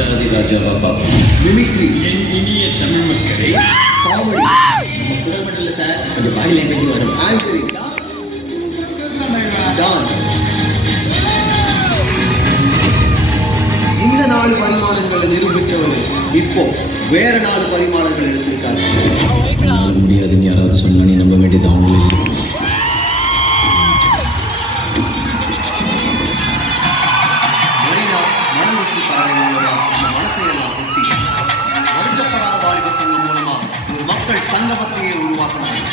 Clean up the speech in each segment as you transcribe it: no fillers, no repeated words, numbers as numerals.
ராஜாதி ராஜாவா பார்ப்போம். மிமிக்ரி, என் இனிய தமிழ் மக்களை. காமெடி, நம்ம குரல் மட்டும் இல்லை சார், கொஞ்சம் பாடி லாங்குவேஜ் வரும். Anchoring, dance. இந்த 4 பரிமாணங்களை நிரூபித்தவர் இப்போ வேற 4 பரிமாணங்கள் எடுத்திருக்காரு. என்னால முடியாதுன்னு யாராவது சொன்னா நீ நம்ப வேண்டியது அவங்களே இல்லை. மரினா மனமுற்று பறவை மூலமா நம்ம மனசையெல்லாம் ஒட்டி வருத்தப்படாத வாலிப சங்கம் மூலமா ஒரு மக்கள் சங்கமத்தையே உருவாக்கினாங்க.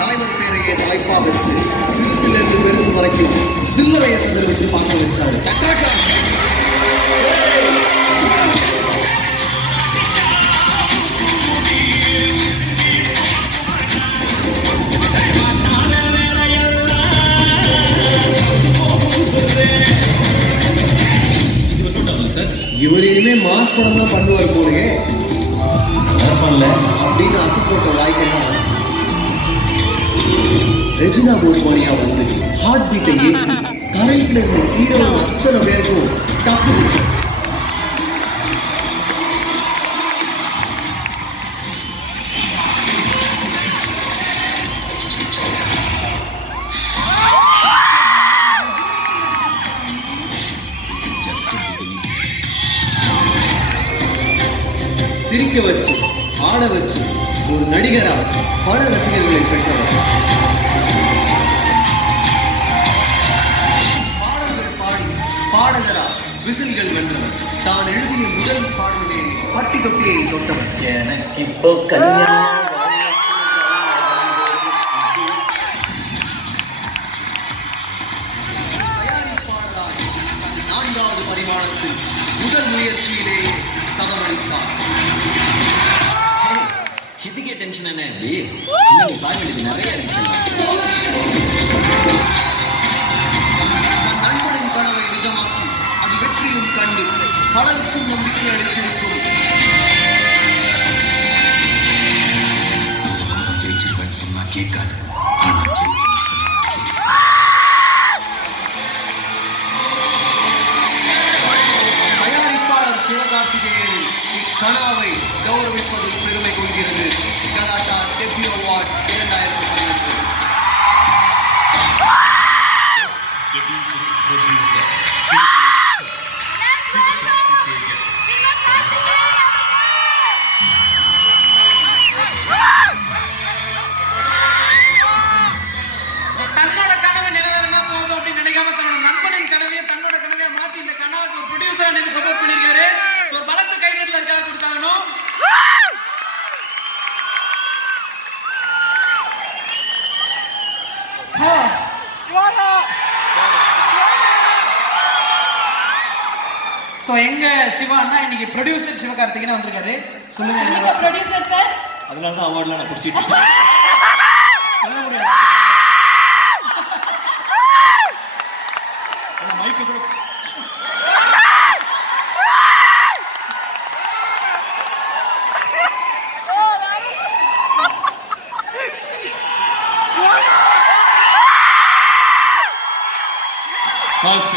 தலைவர் பேரையே தலைப்பா வச்சு சிறு சிறு பெருசு வரைக்கும் சில்லறைய சதுர வச்சு பார்க்க வச்சாரு. இவர் இனிமே மாஸ் படம் தான் பண்ணுவார் போலயே பண்ணல அப்படின்னு அசை போட்ட வாய்க்கெல்லாம் ரெஜினா போர்மானியா வந்து ஹார்ட் பீட்டை ஏற்றி கரைக்குள்ள இருந்த ஹீரோ அத்தனை பேருக்கும் டப்பு. சிரிக்க வச்சு ஆட வச்சு ஒரு நடிகரா பல ரசிகர்களை பெற்றவர். பாடல்கள் பாடி பாடகரா விசில்கள் வென்றவர். தான் எழுதிய முதல் பாடலிலே பட்டி தொட்டியை தொட்டவர். எனக்கு இப்போ கல்யாணம். தயாரிப்பாளராய் 4வது பரிமாணத்தில் முதல் முயற்சியிலே சதமளித்தார். இதுக்கே டென்ஷன் என்ன? இன்னும் பாருங்க, நிறைய இருந்துச்சு. நண்பனின் கனவை நிஜமாக்கி அது வெற்றியும் கண்டு பலருக்கும் நம்பிக்கை அளித்திருக்கும். ஜெயிச்சிருவேன் சொன்னா கேட்காது, ஆனா ஜெயிச்சு தயாரிப்பாளர் சிவகார்த்திகேயனின் இக்கனாவை கௌரவிப்பதில் பெருமை கொள்கிறது. கலாட்டா டெபியூ அவார்ட் 2018. தன்னோட கனவை நிறைவேறமா போகுது அப்படின்னு நினைக்காம தன்னோட நண்பனின் கனவையை தன்னோட கனவையா மாத்தி இந்த கனவுக்கு ப்ரொடியூசரா நீங்க சப்போர்ட் பண்ணிருக்காரு. சோ பலத்த கைதட்டல இருக்காக கொடுத்தாங்கனோ. சோ எங்க சிவா அண்ணா இன்னைக்கு ப்ரொடியூசர் சிவகார்த்திகேயன் வந்திருக்காரு. சொல்லுங்க நீங்க ப்ரொடியூசர் சார். அதனால தான் அவார்ட்லாம் நான் பிடிச்சிட்டு இருக்கேன். சொல்ல முடியாது. மைக்கு கூட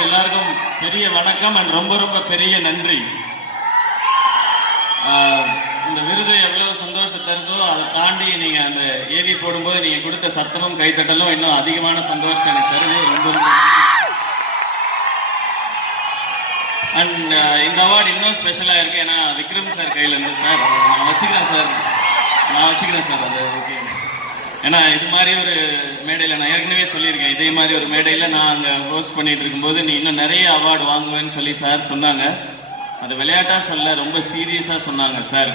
எல்லாருக்கும் பெரிய வணக்கம் அண்ட் ரொம்ப ரொம்ப பெரிய நன்றி. இந்த விருது எவ்வளவு சந்தோஷம் தருதோ அதை தாண்டி நீங்க அந்த ஏவி போடும்போது நீங்க கொடுத்த சத்தமும் கைத்தட்டலும் இன்னும் அதிகமான சந்தோஷம் எனக்கு தருது. ரொம்ப ரொம்ப அண்ட் இந்த அவார்டு இன்னும் ஸ்பெஷலா இருக்கு. ஏன்னா விக்ரம் சார் கையில இருந்து சார் நான் வச்சுக்கிறேன் சார் அது ஓகே. ஏன்னா இது மாதிரி ஒரு மேடையில் நான் ஏற்கனவே சொல்லியிருக்கேன், இதே மாதிரி ஒரு மேடையில் நான் அங்கே ஹோஸ்ட் பண்ணிட்டு இருக்கும்போது நீ இன்னும் நிறைய அவார்டு வாங்குவேன்னு சொல்லி சார் சொன்னாங்க. அது விளையாட்டாக சொல்ல ரொம்ப சீரியஸாக சொன்னாங்க சார்.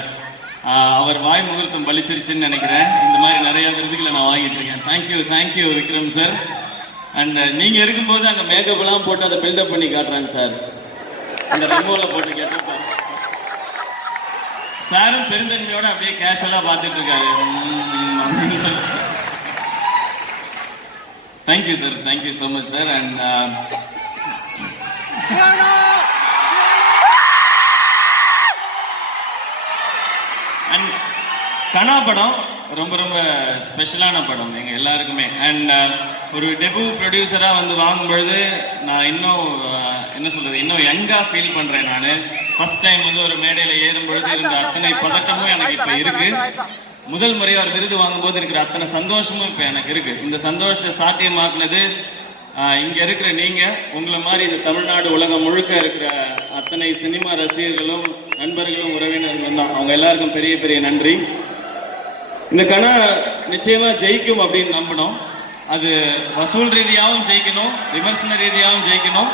அவர் வாய் முகூர்த்தம் பலிச்சிருச்சுன்னு நினைக்கிறேன். இந்த மாதிரி நிறைய விருதுகளை நான் வாங்கிட்டு இருக்கேன். Thank you Vikram sir. அண்ட் நீங்கள் இருக்கும்போது அங்கே மேக்கப்லாம் போட்டு அதை பில்டப் பண்ணி காட்டுறாங்க சார். அந்த ரெமோவில் போட்டு கேட்டு சாரும் பெருந்தன்மையோட அப்படியே கேஷுவலா பார்த்துட்டு இருக்காரு. Thank you sir, thank you so much sir. And கனா படம் ரொம்ப ரொம்ப ஸ்பெஷலான படம் எங்கள் எல்லாருக்குமே. அண்ட் ஒரு டெபு ப்ரொடியூசராக வந்து வாங்கும்பொழுது நான் இன்னும் என்ன சொல்கிறது, இன்னும் யங்காக ஃபீல் பண்ணுறேன். நான் ஃபஸ்ட் டைம் வந்து ஒரு மேடையில் ஏறும்பொழுது இருந்த அத்தனை பதட்டமும் எனக்கு இப்போ இருக்குது. முதல் முறையாக ஒரு விருது வாங்கும்போது இருக்கிற அத்தனை சந்தோஷமும் இப்போ எனக்கு இருக்குது. இந்த சந்தோஷத்தை சாத்தியமாக்குனது இங்கே இருக்கிற நீங்கள், உங்களை மாதிரி இந்த தமிழ்நாடு உலகம் முழுக்க இருக்கிற அத்தனை சினிமா ரசிகர்களும் நண்பர்களும் உறவினர்களும் தான். அவங்க எல்லாருக்கும் பெரிய பெரிய நன்றி. இந்த கனா நிச்சயமா ஜெயிக்கும் அப்படின்னு நம்பணும். அது வசூல் ரீதியாகவும் ஜெயிக்கணும், விமர்சன ரீதியாகவும் ஜெயிக்கணும்,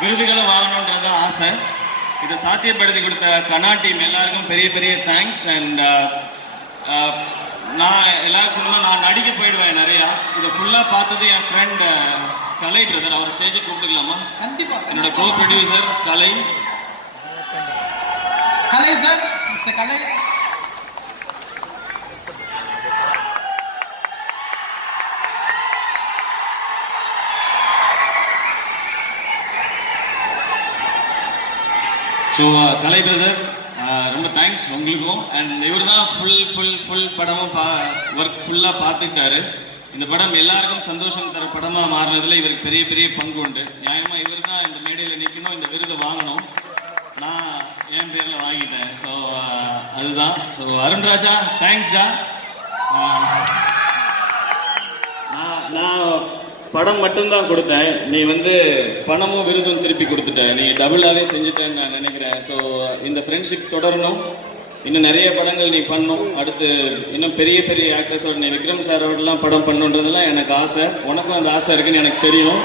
விருதுகளும் வாங்கணுன்றது ஆசை. இதை சாத்தியப்படுத்தி கொடுத்த கனா டீம் எல்லாருக்கும் பெரிய பெரிய தேங்க்ஸ். அண்ட் நான் எல்லாரும் சொல்லணும், நான் நடிக்க போயிடுவேன் நிறையா. இதை ஃபுல்லாக பார்த்தது என் ஃப்ரெண்ட் கலை பிரதர். அவர் ஸ்டேஜுக்கு கூப்பிட்டுக்கலாமா? கண்டிப்பா. என்னோட கோ ப்ரொடியூசர் கலை. கலை சார், மிஸ்டர் கலை. ஸோ கலை பிரதர் ரொம்ப தேங்க்ஸ் உங்களுக்கும். அண்ட் இவர் தான் ஃபுல் படமும் ஒர்க் ஃபுல்லாக பார்த்துக்கிட்டாரு. இந்த படம் எல்லாருக்கும் சந்தோஷம் தர படமாக மாறினதில் இவருக்கு பெரிய பெரிய பங்கு உண்டு. நியாயமாக இவர் தான் இந்த மேடையில் நிற்கணும், இந்த விருதை வாங்கணும். நான் என் பேரில் வாங்கிட்டேன். ஸோ அதுதான். ஸோ அருண்ராஜா தேங்க்ஸ்டா. நான் படம் மட்டும்தான் கொடுத்தேன், நீ வந்து பணமும் விருதும் திருப்பி கொடுத்துட்ட. நீ டபுளாகவே செஞ்சுட்டேன்னு நான் நினைக்கிறேன். ஸோ இந்த ஃப்ரெண்ட்ஷிப் தொடரணும், இன்னும் நிறைய படங்கள் நீ பண்ணும். அடுத்து இன்னும் பெரிய பெரிய ஆக்டர்ஸோட நீ விக்ரம் சாரோடலாம் படம் பண்ணுன்றதெல்லாம் எனக்கு ஆசை. உனக்கும் அந்த ஆசை இருக்குன்னு எனக்கு தெரியும்.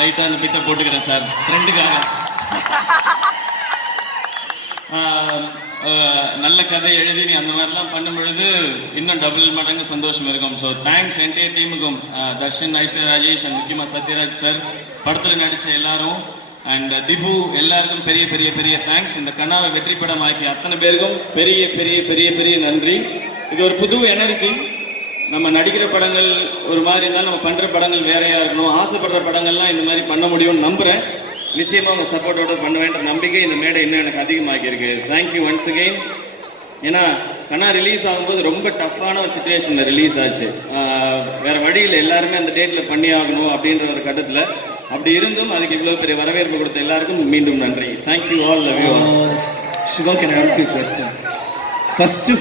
லைட்டாக அந்த பிட்டை போட்டுக்கிறேன் சார், ஃப்ரெண்டுக்காக. நல்ல கதை எழுதி நீ அந்த மாதிரிலாம் பண்ணும் பொழுது இன்னும் டபுள் மடங்கு சந்தோஷம் இருக்கும். ஸோ தேங்க்ஸ் என்டையர் டீமுக்கும், தர்ஷன், ஐஸ்வர்யா ராஜேஷ் அண்ட் முக்கியமாக சத்யராஜ் சார், படத்தில் நடித்த எல்லாரும், அண்ட் திபு, எல்லாருக்கும் பெரிய பெரிய பெரிய தேங்க்ஸ். இந்த கனாவை வெற்றி படம் ஆக்கி அத்தனை பேருக்கும் பெரிய பெரிய பெரிய பெரிய நன்றி. இது ஒரு புது எனர்ஜி. நம்ம நடிக்கிற படங்கள் ஒரு மாதிரி இருந்தாலும் நம்ம பண்ணுற படங்கள் வேறையாக இருக்கணும். ஆசைப்படுற படங்கள்லாம் இந்த மாதிரி பண்ண முடியும்னு நம்புகிறேன். நிச்சயமாக உங்கள் சப்போர்ட்டோட பண்ணுவேன்ற நம்பிக்கை இந்த மேடை இன்னும் எனக்கு அதிகமாகியிருக்கு. Thank you once again. ஏன்னா கனா ரிலீஸ் ஆகும்போது ரொம்ப டஃப்பான ஒரு சுச்சுவேஷனில் ரிலீஸ் ஆச்சு. வேறு வழியில் எல்லாருமே அந்த டேட்டில் பண்ணி ஆகணும் அப்படின்ற ஒரு கட்டத்தில். அப்படி இருந்தும் அதுக்கு இவ்வளோ பெரிய வரவேற்பு கொடுத்த எல்லாருக்கும் மீண்டும் நன்றி. Thank you all, love you all. Shiva, can I ask you question?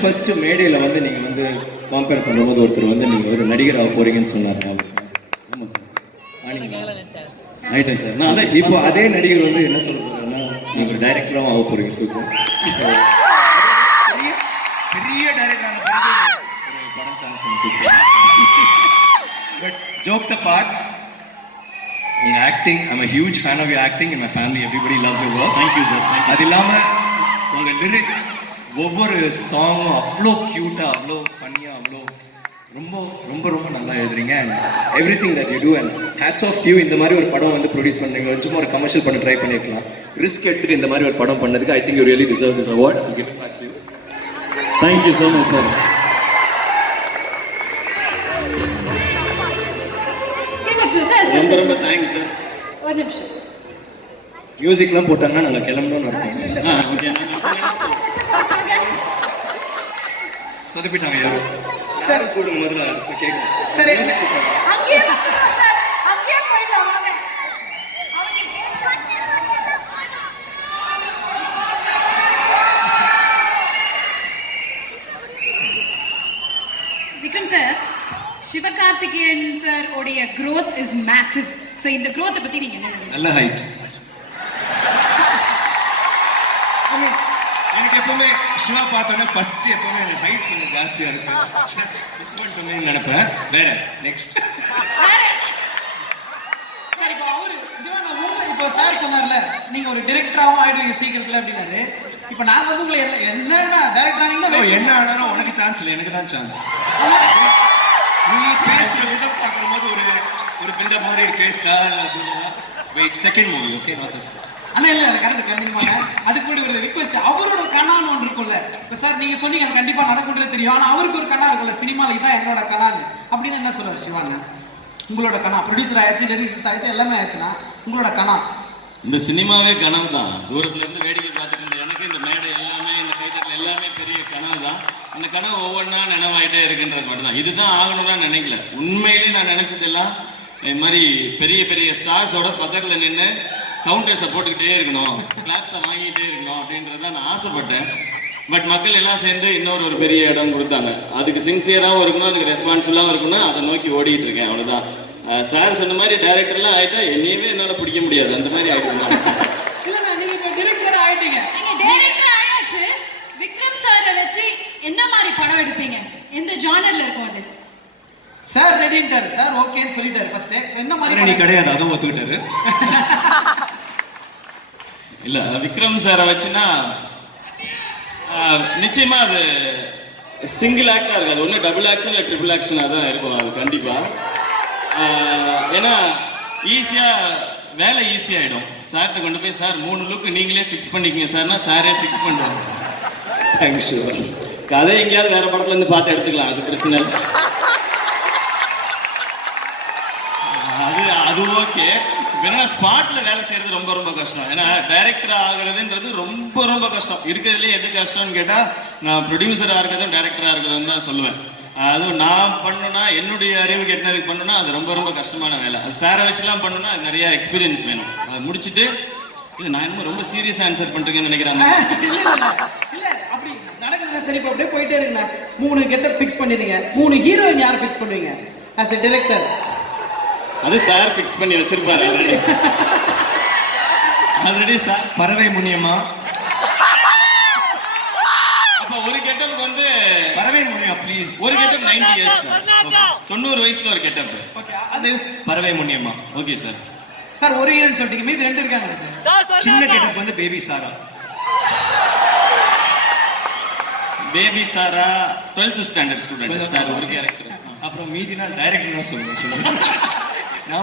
First மேடையில் வந்து நீங்கள் வந்து காம்பேர் பண்ணும்போது ஒருத்தர் வந்து நீங்கள் ஒரு நடிகர் ஆக போகிறீங்கன்னு சொன்னார். ஆமாம் சார், ஆயிட்டேன் சார். நான் அதான் இப்போ அதே நடிகர் வந்து என்ன சொல்ல போகிறேன்னா, நீங்கள் டைரக்டராகவும் ஆக போகிறீங்க. சூப்பர். ஸோ பெரிய டைரக்டரான பிறகு ஒரு படம் சான்ஸ் எனக்கு. பட் ஜோக்ஸ் அபார்ட், உங்கள் acting, I'm a huge fan of your acting in my family. Everybody loves your work. Thank you sir. அது இல்லாமல் உங்கள் லிரிக்ஸ், ஒவ்வொரு சாங்கும் அவ்வளோ க்யூட்டாக, அவ்வளோ ஃபன்னியாக, அவ்வளோ ரொம்ப ரொம்ப ரொம்ப நல்லா எழுதுறீங்க. And everything that you do, and hats off you. இந்த மாதிரி ஒரு படம் வந்து ப்ரொடியூஸ் பண்ணுறீங்க. சும்மா ஒரு கமர்ஷியல் பண்ண ட்ரை பண்ணியிருக்கலாம். ரிஸ்க் எடுத்துட்டு இந்த மாதிரி ஒரு படம் பண்ணதுக்கு I think you really deserve this award. Thank you so much sir. ரொம்ப ரொம்ப தேங்க்ஸ் சார். ஒரு நிமிஷம். மியூசிக்லாம் போட்டாங்கன்னா நாங்கள் கிளம்பணும்னு இருக்கோம். ஓகே. சொதப்பிட்டாங்க யாரும். யாரும் கூடும் முதல்ல கேட்கணும். சரி, அங்கேயே வந்துடுறோம் சார். அங்கேயே போயிடலாம் வாங்க. விக்ரம் சார், சிவகார்த்திகேயன் சார் உடைய growth is massive. So இந்த growth பத்தி நீங்க என்ன நினைக்கிறீங்க? நல்ல ஹைட். எனக்கு எப்பவுமே சிவா பார்த்தோன்னா ஃபர்ஸ்ட் எப்பவுமே எனக்கு ஹைட் கொஞ்சம் ஜாஸ்தியாக இருக்கு. டிஸ்கவுண்ட் பண்ணி நினைப்பேன். வேற நெக்ஸ்ட் சார், இப்போ அவரு சிவா, நான் மூணு இப்போ சார் சொன்னார்ல, நீங்க ஒரு டிரெக்டராகவும் ஆயிடுவீங்க சீக்கிரத்துல அப்படின்னாரு. இப்போ நான் வந்து உங்களை என்னன்னா டைரக்டர் ஆனீங்கன்னா என்ன ஆனாலும் உனக்கு சான்ஸ் இல்லை, எனக்கு தான் சான்ஸ். நீ பேசுற விதம் பார்க்கும்போது ஒரு ஒரு பில்டப் மாதிரி இருக்கு sir. Wait, second movie okay, not the first. அண்ணா இல்ல, கரெக்ட் கண்டிப்பா. அதுக்கு கூட ஒரு ரிக்வெஸ்ட், அவரோட கனான்னு ஒன்று இருக்கும்ல. இப்போ சார் நீங்க சொன்னீங்க அது கண்டிப்பா நடக்கும்னு தெரியும். ஆனா அவருக்கு ஒரு கனா இருக்குல்ல, சினிமால இதான் என்னோட கனான்னு அப்படின்னு என்ன சொல்றாரு சிவாண்ணா? உங்களோட கனா ப்ரொடியூசர் ஆயாச்சு, லிரிக்ஸ் ஆயிடுச்சு, எல்லாமே ஆயிடுச்சுன்னா உங்களோட கனா? இந்த சினிமாவே கனவு தான். தூரத்துல இருந்து வேடிக்கை பார்த்துட்டு எனக்கு இந்த மேடை எல்லாமே இந்த டைட்டில் எல்லாமே பெரிய கனவு தான். அந்த கனவு ஒவ்வொன்றா நினைவாயிட்டே இருக்குன்றது மட்டும் தான். இதுதான் ஆகணும்னா நினைக்கல. உண்மையிலேயே நான் நினைச்சதெல்லாம் இது மாதிரி பெரிய பெரிய ஸ்டார்ஸோட பக்கத்தில் நின்று கவுண்டர்ஸை போட்டுக்கிட்டே இருக்கணும், கிளாப்ஸை வாங்கிட்டே இருக்கணும் அப்படின்றத நான் ஆசைப்பட்டேன். பட் மக்கள் எல்லாம் சேர்ந்து இன்னொரு பெரிய இடம் கொடுத்தாங்க. அதுக்கு சின்சியராகவும் இருக்கணும், அதுக்கு ரெஸ்பான்சிபிளாகவும் இருக்கணும், அதை நோக்கி ஓடிட்டு இருக்கேன். அவ்வளோதான். சார் சொன்ன மாதிரி டைரக்டர்லாம் ஆயிட்டா என்னையவே என்னால் பிடிக்க முடியாது, அந்த மாதிரி ஆயிட்டு இல்ல நீங்க இப்போ டைரக்டர் ஆயிட்டீங்க. நீங்க டைரக்டர் ஆயாச்சு. விக்ரம் சாரை வச்சு என்ன மாதிரி படம் எடுப்பீங்க? எந்த ஜானர்ல இருக்கும் அது? சார் ரெடின்ட்டாரு. சார் ஓகேன்னு சொல்லிட்டாரு ஃபர்ஸ்ட். என்ன மாதிரி நீ கிடையாது, அதுவும் ஒத்துக்கிட்டாரு. இல்ல விக்ரம் சாரை வச்சுன்னா நிச்சயமா அது சிங்கிள் ஆக்டா இருக்காது. ஒன்று டபுள் ஆக்ஷன் இல்லை ட்ரிபிள் ஆக்ஷனாக தான் இருக்கும் அது கண்டிப்பா. ஏன்னா ஈஸியா வேலை ஈஸியாயிடும். சார்கிட்ட கொண்டு போய் சார் 3 லுக் நீங்களே ஃபிக்ஸ் பண்ணிக்கங்க சார்னா சாரே ஃபிக்ஸ் பண்ணுவாங்க. தேங்க்யூ. கதை எங்கேயாவது வேற படத்துல இருந்து பார்த்து எடுத்துக்கலாம், அது பிரச்சனை இல்லை. அது ஓகே. ஏன்னா ஸ்பாட்ல வேலை செய்யறது ரொம்ப ரொம்ப கஷ்டம். ஏன்னா டைரக்டர் ஆகுறதுன்றது ரொம்ப ரொம்ப கஷ்டம். இருக்கிறதுலே எது கஷ்டம்னு கேட்டா நான் ப்ரொடியூசரா இருக்கிறதும் டைரக்டரா இருக்கிறதும் தான் சொல்லுவேன். அதுவும் நான் பண்ணணும்னா என்னுடைய அறிவுக்கு எட்டினதுக்கு பண்ணணும்னா அது ரொம்ப ரொம்ப கஷ்டமான வேலை. அது சாரை வச்சுலாம் பண்ணணும்னா அது நிறைய எக்ஸ்பீரியன்ஸ் வேணும். அதை முடிச்சுட்டு இல்லை நான் இன்னும் ரொம்ப சீரியஸ் ஆன்சர் பண்றேன்னு நினைக்கிறேன். இல்ல அப்படி நடக்குதுங்க. சரி இப்போ அப்படியே போயிட்டே இருக்குங்க. 3 கெட்டப் ஃபிக்ஸ் பண்ணிடுங்க. 3 ஹீரோயின் யார் ஃபிக்ஸ் பண்ணுவீங்க as a director? அது சார் ஃபிக்ஸ் பண்ணி வச்சிருப்பாரு ஆல்ரெடி சார். பறவை முனியம்மா. அப்ப ஒரு கெட்டப்புக்கு வந்து பறவை முனியா ப்ளீஸ். ஒரு கெட்டப் 90 இயர்ஸ் சார். 90 வயசுல ஒரு கெட்டப். ஓகே அது பறவை முனியம்மா. Okay sir. சார் ஒரு ஹீரோயின் சொல்லிட்டீங்க, மீதி 2 இருக்காங்க சார். சின்ன கெட்டப் வந்து baby Sara. Baby Sara 12th standard student sir ஒரு கேரக்டர். அப்புறம் மீதினா டைரக்டர் தான் சொல்லுங்க.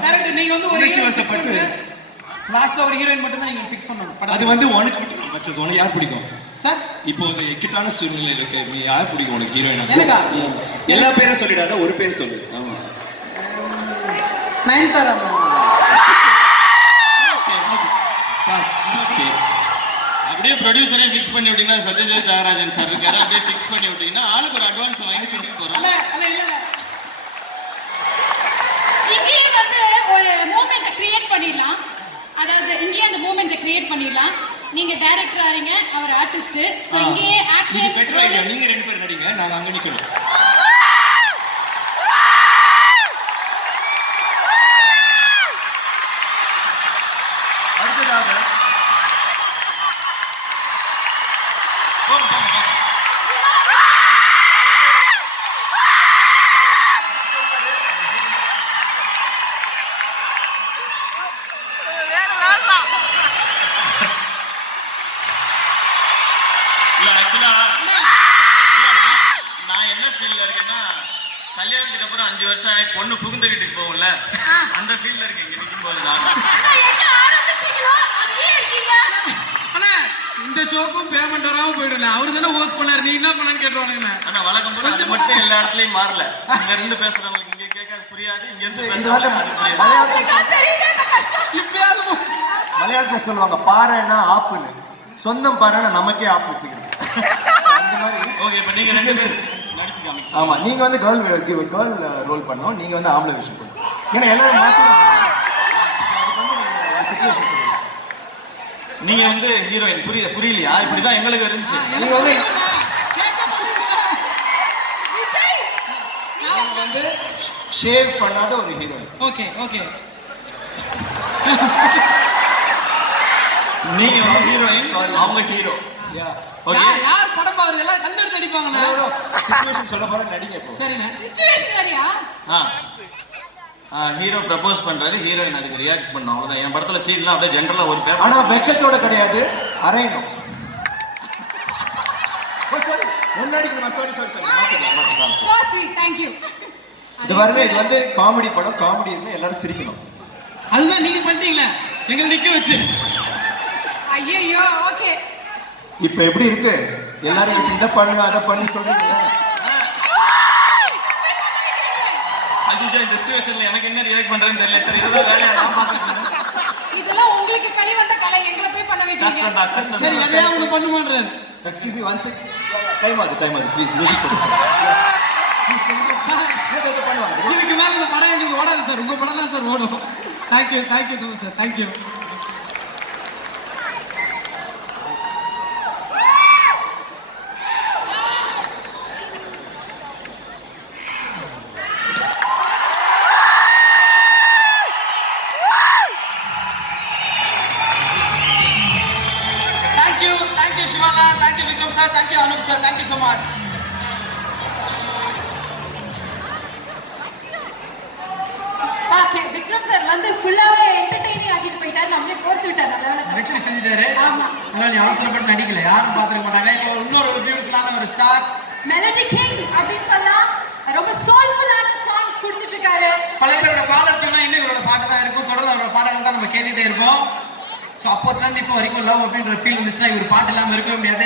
டைரக்டர் நீங்க வந்து ஒரு உணர்ச்சி வசப்பட்டு லாஸ்ட்ல ஒரு ஹீரோயின் மட்டும் தான் நீங்க ஃபிக்ஸ் பண்ணணும். அது வந்து உனக்கு விட்டுரும் பச்சஸ். உனக்கு யார் பிடிக்கும் சார்? இப்போ அந்த இக்கட்டான சூழ்நிலை இருக்கு, நீ யார் பிடிக்கும் உனக்கு ஹீரோயினா? எனக்கா? எல்லா பேரும் சொல்லிடாத, ஒரு பேர் சொல்லு. ஆமா நயன்தாரா. பாஸ். ஓகே. அப்படியே ப்ரொடியூசரே ஃபிக்ஸ் பண்ணி விட்டீங்கன்னா சத்யஜித் தியாகராஜன் சார் இருக்காரு, அப்படியே ஃபிக்ஸ் பண்ணி விட்டீங்கன்னா ஆளுக்கு ஒரு அட்வான்ஸ் வாங்கி செஞ்சு போறோம். இல்ல இல்ல இங்கேயே வந்து ஒரு மூமெண்ட்டை கிரியேட் பண்ணிடலாம். அதாவது இங்கேயே அந்த மூமெண்ட்டை கிரியேட் பண்ணிடலாம். நீங்க டைரக்டர் ஆறீங்க, அவர் ஆர்டிஸ்ட். சோ இங்கேயே ஆக்ஷன். நீங்க 2 பேர் நடிங்க, நாங்க அங்க நிக்கணும். அடுத்ததாக நான் என்ன ஃபீல்ட்ல இருக்கேன்னா கல்யாணத்துக்கு அப்புறம் 5 வருஷம் ஆகி பொண்ணு புகுந்த வீட்டுக்கு போகும்ல, அந்த ஃபீல்ட்ல இருக்கேன் இங்க நிற்கும் போது. நான் எங்க ஆரம்பிச்சீங்களோ அங்கேயே இருக்கீங்க. அண்ணா இந்த ஷோக்கும் பேமெண்ட் வராம போயிடுங்க. அவரு தானே ஹோஸ்ட் பண்ணாரு, நீ என்ன பண்ணான்னு கேட்டுருவானுங்கண்ணா. ஆனா வழக்கம் போல அது மட்டும் எல்லா இடத்துலயும் மாறல. இங்க இருந்து பேசுறவங்களுக்கு இங்க கேட்காது புரியாது, இங்க இருந்து பேசுறவங்களுக்கு அது புரியாது. உங்களுக்கு தெரியுதே இந்த கஷ்டம். இப்பயாவது மலையாளத்துல சொல்லுவாங்க பாறைன்னா ஆப்புன்னு, சொந்தம் பாறைன்னா நமக்கே ஆப்பு வச்சுக்கிறோம். அந்த மாதிரி ஓகே. இப்ப நீங்க 2 பேர் நடிச்சு காமிச்சு. ஆமா, நீங்க வந்து கேர்ள் ரோல் பண்ணோம், நீங்க வந்து ஆம்பளை விஷயம் பண்ணணும். ஏன்னா எல்லாரும் மாத்தி சிச்சுவேஷன் சொல்லுங்க. நீங்க வந்து ஹீரோயின் புரியலையா? இப்படிதான் எங்களுக்கு இருந்துச்சு. நீங்க வந்து விஜய் நீங்க வந்து ஷேவ் பண்ணாத ஒரு ஹீரோயின். Okay okay. நீங்க வந்து ஹீரோயின், அவங்க ஹீரோ. ஓகே. யார் படம் பாக்குறது? எல்லாம் கல் எடுத்து அடிப்பாங்கண்ணா. சிச்சுவேஷன் சொல்ல போற நடிங்க இப்போ. சரிண்ணா. சிச்சுவேஷன் வரியா? ஹீரோ ப்ரப்போஸ் பண்றாரு, ஹீரோயின் அதுக்கு ரியாக்ட் பண்ணோம். அவ்வளவுதான். என் படத்துல சீன்லாம் அப்படியே ஜென்ரலா ஒரு பேப்பர். ஆனா வெக்கத்தோட கிடையாது, அரையணும். முன்னாடி சாரி மாத்திக்கலாம். So sweet, thank you. இது பாருங்க, இது வந்து காமெடி படம். காமெடி இருந்தா எல்லாரும் சிரிக்கணும். அதுதான் நீங்க பண்ணிட்டீங்களா எங்களை நிக்க வச்சு. ஐயோ ஓகே. இப்ப எப்படி இருக்கு? எல்லாரும் வச்சு இதை பண்ணுங்க அதை பண்ணி சொல்றீங்க. இந்த சிச்சுவேஷன்ல எனக்கு என்ன ரியாக்ட் பண்றேன்னு தெரியல சார். இதுதான் வேலையா நான் பார்த்துட்டு இதெல்லாம் உங்களுக்கு கனி வந்த கலை, எங்களை போய் பண்ண வைக்கிறீங்க. கஷ்டம் தான், கஷ்டம் சரி தான். எதையா ஒண்ணு பண்ணுமான்றாரு. Excuse me one check time ஆகுது ப்ளீஸ் பண்ணுவாங்க. இதுக்கு மேல இந்த படம் நீங்க ஓடாது சார், உங்க படம் தான் சார் ஓடும். Thank you sir, thank you. தேங்க்யூ சிவானா, thank you Vikram sir, thank you Anup sir, thank you so much. Vikram sir வந்து ஃபுல்லாவே என்டர்டெய்னிங் ஆக்கிட்டு போயிட்டாரு, நம்மளே கோர்த்து விட்டாரு. அதனால வச்சு செஞ்சுட்டாரு. ஆமா. அதனால அவசரப்பட்டு நடிக்கல, யாரும் பார்த்துக்க மாட்டாங்க. இப்போ இன்னொரு பியூட்டிஃபுல்லான ஒரு ஸ்டார் மெலடி கிங் அப்படின்னு சொன்னா ரொம்ப சோல்ஃபுல்லான சாங்ஸ் கொடுத்துட்டு இருக்காரு. பல பேரோட காலர்னா இன்னும் இவரோட பாட்டு தான் இருக்கும். தொடர்ந்து அவரோட பாடல்கள் தான் நம்ம கேட்டுட்டே இருப்போம். ஸோ அப்போதுல இருந்து இப்போ வரைக்கும் லவ் அப்படின்ற ஃபீல் வந்துச்சுன்னா இவர் பாட்டு இல்லாமல் இருக்கவே முடியாது.